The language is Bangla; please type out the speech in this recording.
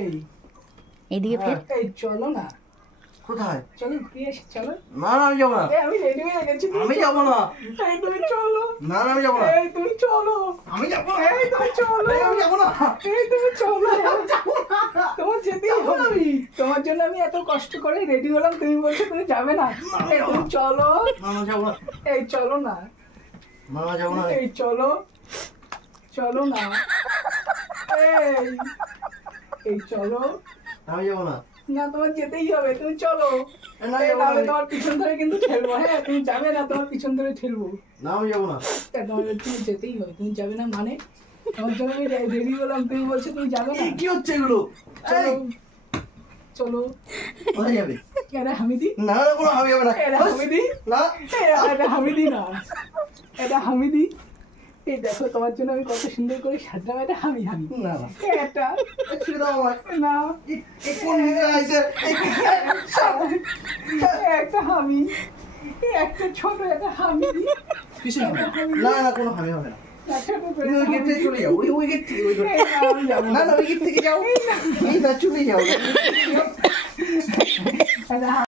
এই এদিকে ফের এই চলো না, কোথায়? চলো ঘুরিয়ে আসি, চলো। না না আমি যাবো না, এই আমি রেডি হয়ে গেছি, তুমি আমি চলো। যাবো না, এই তুমি চলো, না না আমি যাবো না, এই তুমি চলো, আমি যাবো না, এই তুমি চলো, এই আমি যাবো না, এই তুমি চলো, তোমার যেতেই হবে। তোমার জন্য আমি এত কষ্ট করে রেডি হলাম, তুমি বলছো তুমি যাবে না। এই তুমি চলো, না না যাবো না, এই চলো না, না না যাবো না, এই চলো, চলো না, এই চলো। আমি যাবো না, না তোমার যেতেই হবে, তুমি চলো। না এই যাবো তাহলে না, তোমার পিছন ধরে কিন্তু ঠেলবো, হ্যাঁ তুমি যাবে না, তোমার পিছন ধরে ঠেলবো। না আমি যাবো না, তোমার তুমি যেতেই হবে, তুমি যাবে না মানে? তোমার জন্য আমি রেডি হলাম, তুমি বলছো তুমি যাবে না। এই কি হচ্ছে এগুলো? চলো, এই, চলো। কোথায় যাবে? এটা হামিদি, না না কোনো আমি যাবো না, এটা হামিদি, না এটা হামিদি না, এটা হামিদি। এই দেখো তোমার জন্য আমি কত সুন্দর করে সাজলাম, এটা হামি হামি। না না এটা ছেড়ে দাও আমায়, না, এই কোন ভিতরে আইছে? একটা হামি, একটা ছোট একটা হামিদি। কিছু হবে না, না না কোনো আমি হবে না, তুমি ওই গেট থেকে চলে যাও, ওই গেট থেকে, ওই গেট না না ওই গেট থেকে যাও, এই না চলে যাও।